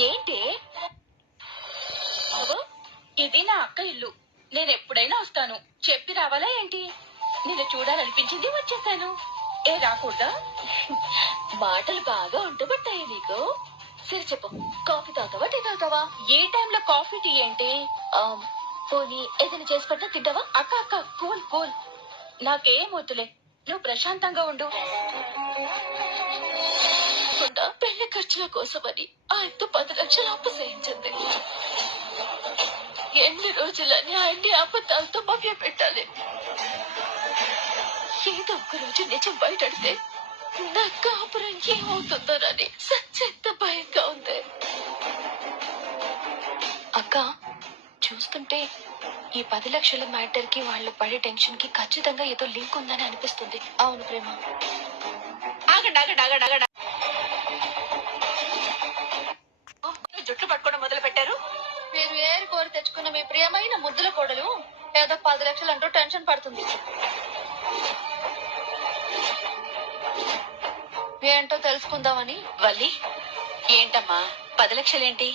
ఏంటి? బాబు, ఇది నా అక్క ఇల్లు. నేను ఎప్పుడైనా వస్తాను. చెప్పి రావాలా ఏంటి? నేను చూడాలనిపించింది వచ్చేసాను. ఏ రాకూడదా? మాటలు బాగా ఉంటబట్టాయి నీకు. సరే చెప్పు కాఫీ తాగుతావా టీ తాగుతావా? ఏ టైంలో కాఫీ టీ ఏంటి? పోనీ ఏదైనా చేసి పెట్టినా తింటావా? అక్క అక్క కూల్ కూల్. నాకేం వద్దులే. నువ్వు ప్రశాంతంగా ఉండు. పెళ్ళి ఖర్చుల కోసమని ఆయనతో పది లక్షలు అప్పు చేయించింది ఎన్ని రోజులని ఆయన్ని అబద్ధాలతో మభ్య పెట్టాలి ఏదో ఒక రోజు నిజం బయటడితే నా కాపురం ఏమవుతుందోనని సచ్చెంత భయంగా ఉంది. అక్క చూస్తుంటే ఈ పది లక్షల మ్యాటర్కి వాళ్ళు పడే టెన్షన్కి ఖచ్చితంగా ఏదో లింక్ ఉందని అనిపిస్తుంది. అవును ప్రేమ. ఆగండి ఆగండి ఆగండి ఆగండి. జుట్లు పట్టుకోవడం మొదలు పెట్టారు? మీరు ఏరి కోరి తెచ్చుకున్న మీ ప్రియమైన ముద్దుల కోడలు ఏదో పది లక్షలు అంటూ టెన్షన్ పడుతుంది. ఏంటో తెలుసుకుందామని. వల్లి ఏంటమ్మా? పది లక్షలేంటి?